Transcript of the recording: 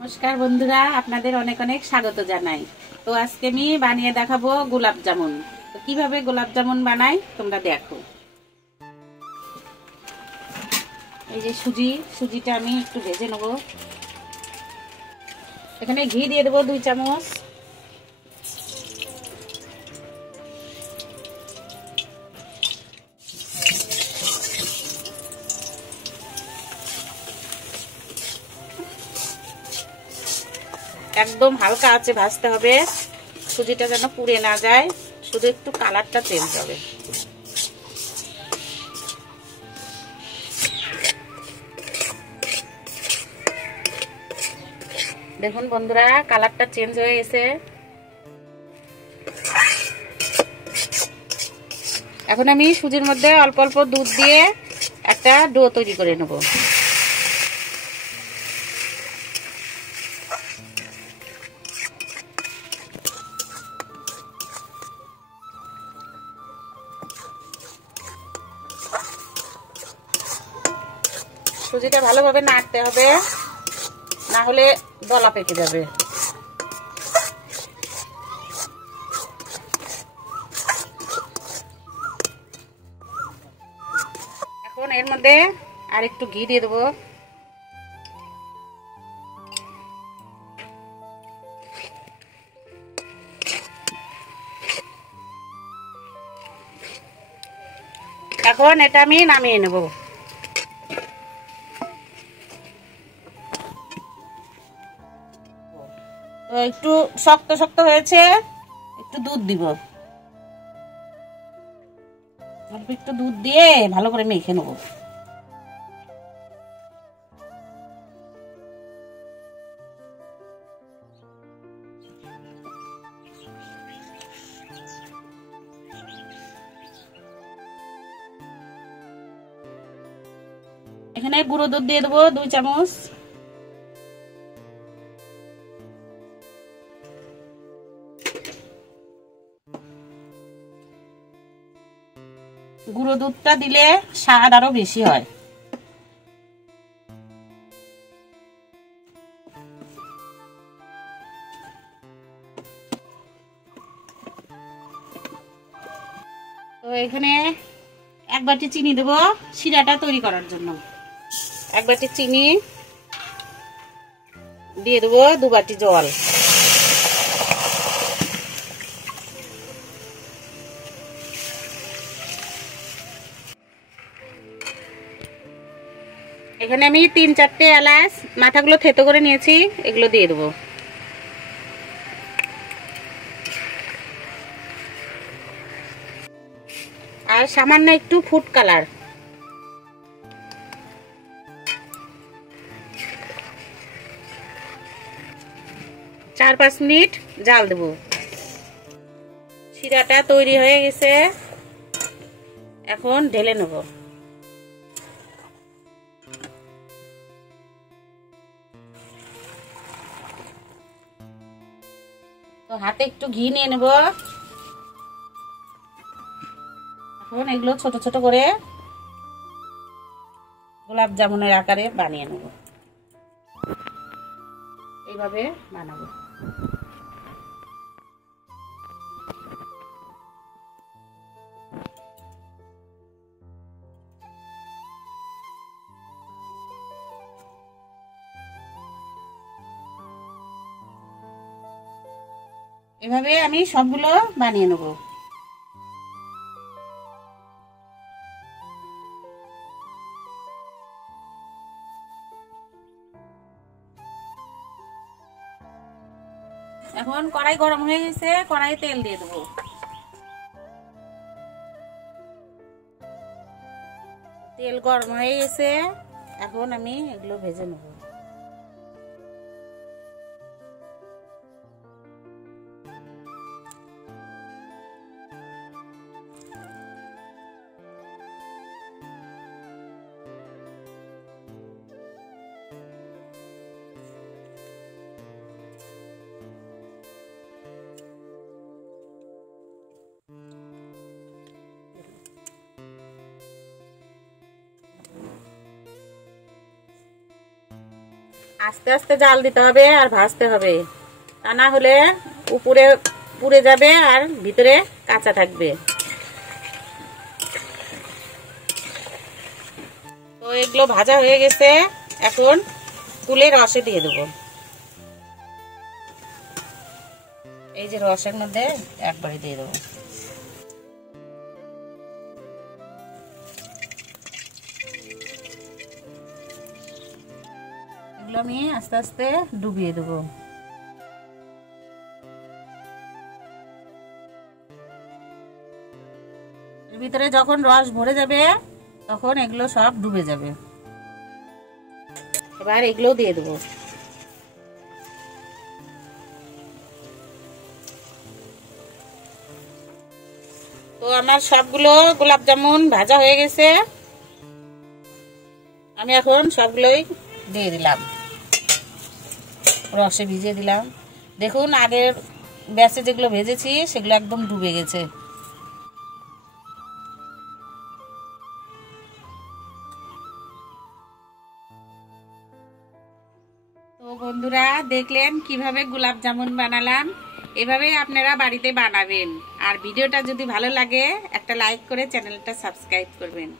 নমস্কার বন্ধুরা, আপনাদের অনেক অনেক স্বাগত জানাই। তো আজকে আমি বানিয়ে দেখাবো গোলাপ জামুন। তো কিভাবে গোলাপ জামুন বানাই তোমরা দেখো। এই যে সুজিটা আমি একটু ভেজে নেব। এখানে ঘি দিয়ে দেবো 2 চামচ। একদম হালকা আছে ভাজতে হবে, সুজিটা যেন পুড়ে না যায়, শুধু একটু কালারটা চেঞ্জ হবে। দেখুন বন্ধুরা, কালারটা চেঞ্জ হয়ে গেছে। এখন আমি সুজির মধ্যে অল্প অল্প দুধ দিয়ে একটা ডো তৈরি করে নেব। সুজিটা ভালোভাবে নাড়তে হবে, না হলে দলা পেকে যাবে। এখন এর মধ্যে আর একটু ঘি দিয়ে দেবো। এখন এটা আমি নামিয়ে নেব। তো একটু শক্ত শক্ত হয়েছে, একটু দুধ দিব। অল্প একটু দুধ দিয়ে ভালো করে মেখে নেব। এখানে গুঁড়ো দুধ দিয়ে দেবো 2 চামচ। গুঁড়ো দুধটা দিলে স্বাদ আরো বেশি হয়। তো এখানে 1 বাটি চিনি দেবো শিরাটা তৈরি করার জন্য। 1 বাটি চিনি দিয়ে দেবো 2 বাটি জল। এখানে আমি 3-4টে এলাচ মাথাগুলো থেতো করে নিয়েছি, এগুলো দিয়ে দেবো। আর সামান্য একটু ফুড কালার। চার 5 মিনিট জাল দেবো। শিরাটা তৈরি হয়ে গেছে, এখন ঢেলে নেব। তো হাতে একটু ঘি নিয়ে নেব। এখন এগুলো ছোট ছোট করে গোলাপ জামুনের আকারে বানিয়ে নেব। এইভাবে বানাবো। এভাবে আমি সবগুলো বানিয়ে নেব। এখন কড়াই গরম হয়ে গেছে, কড়াইয়ে তেল দিয়ে দেবো। তেল গরম হয়ে গেছে, এখন আমি এগুলো ভেজে নেব। আস্তে আস্তে জাল দিতে হবে আর ভাজতে হবে, তা না হলে উপরে পুড়ে যাবে আর ভিতরে কাঁচা থাকবে। তো এগুলো ভাজা হয়ে গেছে, এখন তুলে রসে দিয়ে দেবো। এই যে রসের মধ্যে একবারে দিয়ে দেবো। এগুলো আমি আস্তে আস্তে ডুবিয়ে দেবো। এর ভিতরে যখন রস ভরে যাবে তখন এগুলো সব ডুবে যাবে। এবার এগুলো দিয়ে দেবো। তো আমার সবগুলো গোলাপ জামুন ভাজা হয়ে গেছে, আমি এখন সবগুলোই দিয়ে দিলাম, রসে ভিজিয়ে দিলাম। দেখুন আগের ব্যাচে যেগুলো ভেজেছি সেগুলো একদম ডুবে গেছে। তো বন্ধুরা দেখলেন কিভাবে গোলাপ জামুন বানালাম, এভাবেই আপনারা বাড়িতে বানাবেন। আর ভিডিওটা যদি ভালো লাগে একটা লাইক করে চ্যানেলটা সাবস্ক্রাইব করবেন।